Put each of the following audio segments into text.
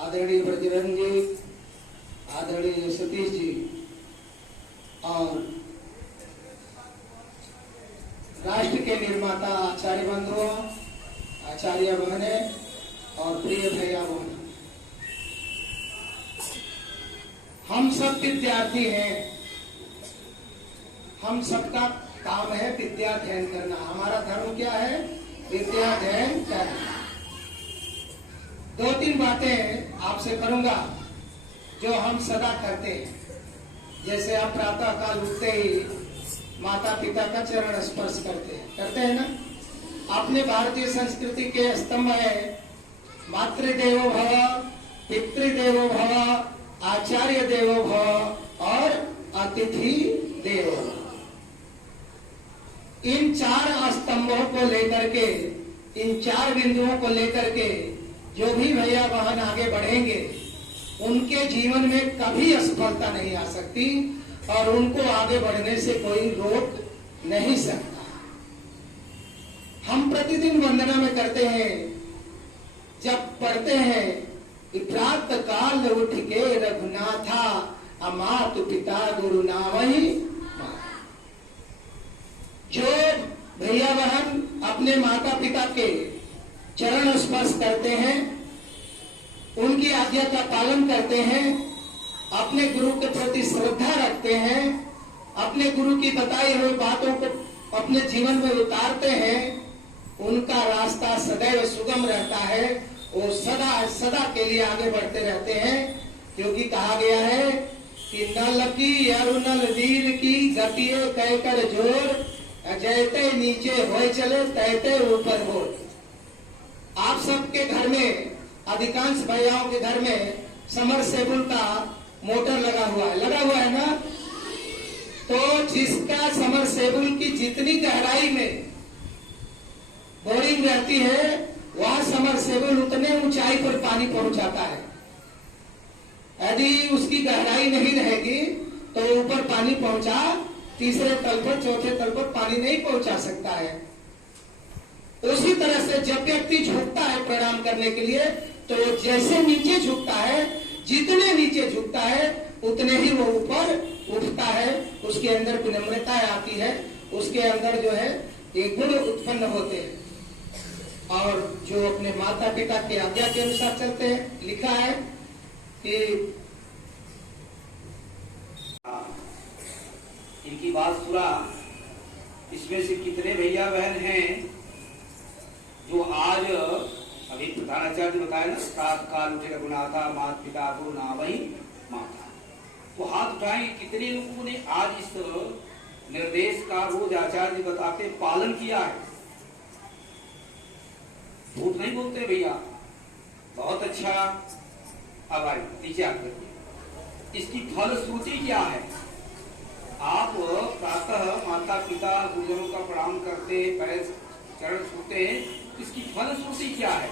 आदरणीय ब्रजरंग जी, आदरणीय सतीश जी और राष्ट्र के निर्माता आचार्य बंधुओं, आचार्य बहने और प्रिय भैया बहन, हम सब विद्यार्थी हैं। हम सबका काम है विद्याध्ययन करना। हमारा धर्म क्या है? विद्याध्ययन करना। दो तीन बातें आपसे करूंगा जो हम सदा करते हैं। जैसे आप प्रातः काल उठते ही माता पिता का चरण स्पर्श करते हैं ना। अपने भारतीय संस्कृति के स्तंभ है मातृदेवो भव, पितृदेवो भव, आचार्य देवो भव और अतिथि देवो भव। इन चार स्तंभों को लेकर के, इन चार बिंदुओं को लेकर के जो भी भैया बहन आगे बढ़ेंगे उनके जीवन में कभी असफलता नहीं आ सकती और उनको आगे बढ़ने से कोई रोक नहीं सकता। हम प्रतिदिन वंदना में करते हैं, जब पढ़ते हैं कि प्रातः काल उठ के रघुनाथा अमातु पिता गुरु नावहि। जो भैया बहन अपने माता पिता के चरण स्पर्श करते हैं, उनकी आज्ञा का पालन करते हैं, अपने गुरु के प्रति श्रद्धा रखते हैं, अपने गुरु की बताई हुई बातों को अपने जीवन में उतारते हैं, उनका रास्ता सदैव सुगम रहता है। वो सदा सदा के लिए आगे बढ़ते रहते हैं, क्योंकि कहा गया है कि नल की अरुणल दीन की गति कहकर जोर, जैते नीचे हो चले तैते ऊपर हो। आप सबके घर में, अधिकांश भैयाओं के घर में समरसेबुल का मोटर लगा हुआ है ना। तो जिसका समरसेबुल की जितनी गहराई में बोरिंग रहती है, वह समरसेबुल उतने ऊंचाई पर पानी पहुंचाता है। यदि उसकी गहराई नहीं रहेगी तो ऊपर पानी पहुंचा, तीसरे तल पर, चौथे तल पर पानी नहीं पहुंचा सकता है। उसी तरह से जब व्यक्ति झुकता है प्रणाम करने के लिए, तो जैसे नीचे झुकता है, जितने नीचे झुकता है उतने ही वो ऊपर उठता है। उसके अंदर विनम्रता आती है, उसके अंदर जो है ये गुण उत्पन्न होते हैं और जो अपने माता पिता की आज्ञा के अनुसार चलते हैं। लिखा है कि इनकी बात सुना, इसमें से कितने भैया बहन हैं जो आज अभी प्रधानाचार्य ने बताया ना, प्रातः काल उठे रघुनाथा माता पिता गुरु नावहि माता। तो हाथ उठाएंगे कितने लोगों ने आज इस निर्देश का रोज आचार्य बताते पालन किया है। झूठ नहीं बोलते भैया, बहुत अच्छा। अब आइए नीचे आकर इसकी फलश्रुति क्या है। आप प्रातः माता पिता गुरुजनों का प्रणाम करते, पैर चरण छूते हैं, इसकी फलश्रुति क्या है,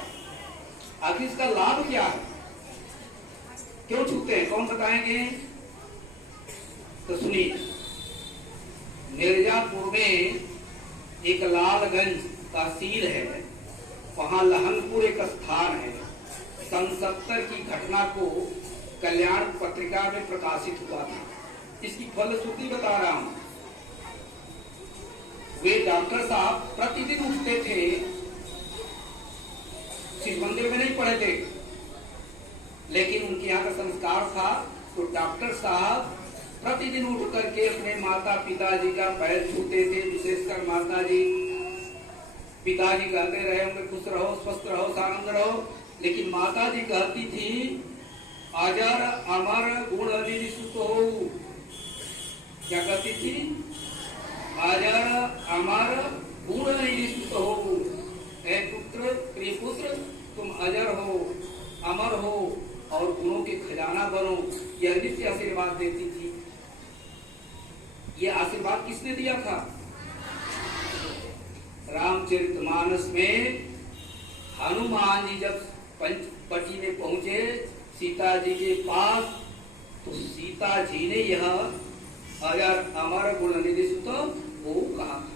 आखिर इसका लाभ क्या है, क्यों छूते हैं, कौन बताएंगे? तो सुनिए। मिर्जापुर में एक लालगंज तहसील है, वहां लहनपुर एक स्थान है। सन 70 की घटना को कल्याण पत्रिका में प्रकाशित हुआ था। इसकी फलश्रुति बता रहा हूं। वे डॉक्टर साहब प्रतिदिन उठते थे, शिव मंदिर में नहीं पढ़े थे, लेकिन उनके यहाँ का संस्कार था। तो डॉक्टर साहब प्रतिदिन उठ करके अपने माता पिताजी का पैर छूते थे, विशेषकर माता जी। पिताजी कहते रहे होंगे खुश रहो, स्वस्थ रहो, आनंद रहो, लेकिन माता जी कहती थी अजर अमर गुण अनिल सुत हो। क्या कहती थी? अजर अमर गुण अनिल सुत हो। ऐ पुत्र, प्रिय पुत्र, तुम अजर हो, अमर हो और गुणों के खजाना बनो। यह नित्य आशीर्वाद देती थी। यह आशीर्वाद किसने दिया था? रामचरितमानस में हनुमान जी जब पंचवटी में पहुंचे सीता जी के पास, तो सीता जी ने यह अजर अमर गुण निधि सुत वो कहा था,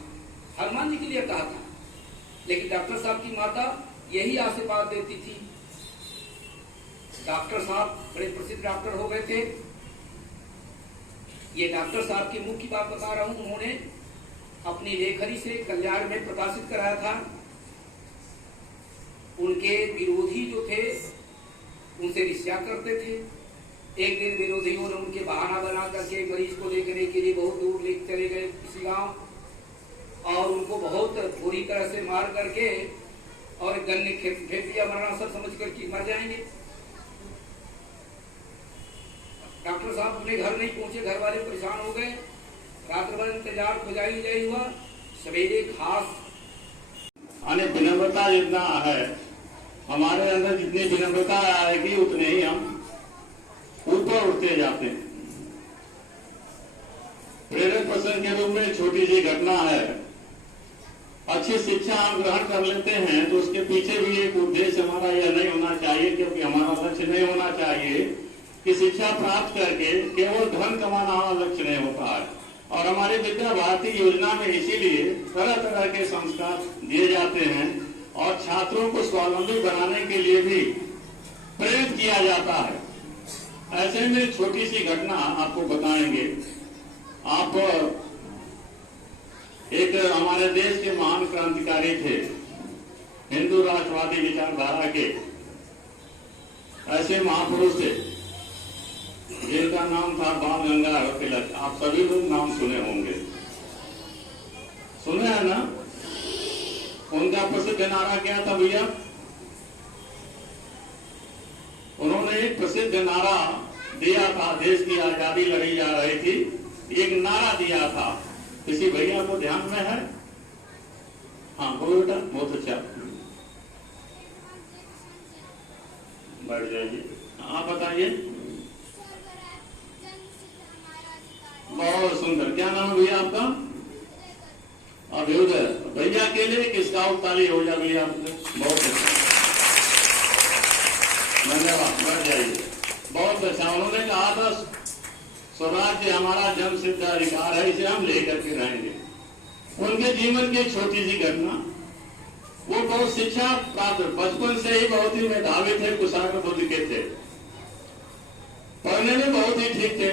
हनुमान जी के लिए कहा था। लेकिन डॉक्टर साहब की माता यही आशीर्वाद देती थी। डॉक्टर साहब बड़े प्रसिद्ध डॉक्टर हो गए थे। ये डॉक्टर साहब की मुख्य बात बता रहा हूं, उन्होंने अपनी लेखनी से कल्याण में प्रकाशित कराया था। उनके विरोधी जो थे उनसे रिश्ता करते थे। एक दिन विरोधियों ने उनके बहाना बना करके मरीज को लेकर के लिए बहुत दूर ले चले गए किसी गांव और उनको बहुत बुरी तरह से मार करके और गन्ने फेंक दिया, मरणासर समझ करके मर जाएंगे। डॉक्टर साहब अपने घर नहीं पहुंचे, घर वाले परेशान हो गए। रात भर इंतजार खुजाई हुआ, सवेरे घास आने विनम्रता जितना है हमारे अंदर, जितनी विनम्रता आएगी उतने ही हम ऊपर उठते जाते हैं। प्रेरक प्रसंग के रूप में छोटी सी घटना है। अच्छी शिक्षा हम ग्रहण कर लेते हैं तो उसके पीछे भी एक उद्देश्य हमारा यह नहीं होना चाहिए, क्योंकि हमारा लक्ष्य नहीं होना चाहिए कि शिक्षा प्राप्त करके केवल धन कमाना हमारा लक्ष्य नहीं होता है। और हमारी विद्या भारती योजना में इसीलिए तरह तरह के संस्कार दिए जाते हैं और छात्रों को स्वावलंबी बनाने के लिए भी प्रेरित किया जाता है। ऐसे में छोटी सी घटना आपको बताएंगे। आप एक हमारे देश के महान क्रांतिकारी थे, हिंदू राष्ट्रवादी विचारधारा के ऐसे महापुरुष थे जिनका नाम था बाल गंगाधर तिलक। आप सभी लोग नाम सुने होंगे, सुने हैं ना? उनका प्रसिद्ध नारा क्या था भैया? उन्होंने एक प्रसिद्ध नारा दिया था, देश की आजादी लड़ी जा रही थी, एक नारा दिया था। किसी भैया को ध्यान में है? हाँ बोलो बेटा, बहुत अच्छा, बैठ जाइए। आप बताइए। बहुत सुंदर। क्या नाम है भैया आपका? अभ्युदय। भैया के लिए किसका ताली हो जा भैया आपने? बहुत अच्छा, धन्यवाद, बैठ जाइए। बहुत अच्छा। उन्होंने कहा था स्वराज्य हमारा जन्म सिद्ध अधिकार है, इसे हम लेकर के रहेंगे। उनके जीवन की एक छोटी सी घटना, वो बहुत शिक्षा प्राप्त, बचपन से ही बहुत ही मेधावी थे, कुशाग्र बुद्धि के थे, पढ़ने में बहुत ही ठीक थे।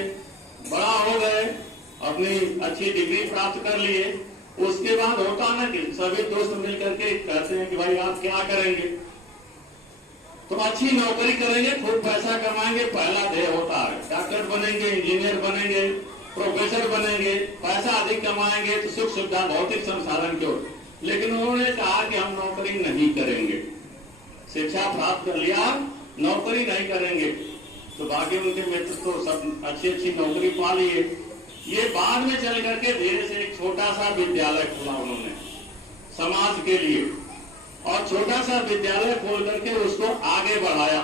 बड़ा हो गए, अपनी अच्छी डिग्री प्राप्त कर लिए। उसके बाद होता ना कि सभी दोस्त मिलकर के कहते हैं कि भाई आप क्या करेंगे? तो अच्छी नौकरी करेंगे, खूब पैसा कमाएंगे, पहला ध्येय होता है। डॉक्टर बनेंगे, इंजीनियर बनेंगे, प्रोफेसर बनेंगे, पैसा अधिक कमाएंगे तो सुख सुविधा भौतिक संसाधन की ओर। लेकिन उन्होंने कहा कि हम नौकरी नहीं करेंगे, शिक्षा प्राप्त कर लिया, नौकरी नहीं करेंगे। तो बाकी उनके मित्र तो सब अच्छी अच्छी नौकरी पा लिए। ये बाद में चल करके धीरे से एक छोटा सा विद्यालय खोला उन्होंने समाज के लिए, और छोटा सा विद्यालय खोल करके उसको आगे बढ़ाया।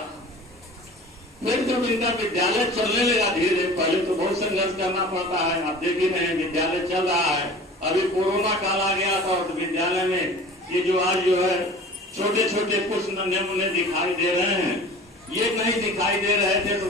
फिर जब इनका विद्यालय चलने लगा धीरे, पहले तो बहुत संघर्ष करना पड़ता है, आप देख ही रहे हैं विद्यालय चल रहा है। अभी कोरोना काल आ गया था और विद्यालय में ये जो आज जो है छोटे छोटे कुछ नन्हे मुन्ने दिखाई दे रहे हैं, ये नहीं दिखाई दे रहे थे तो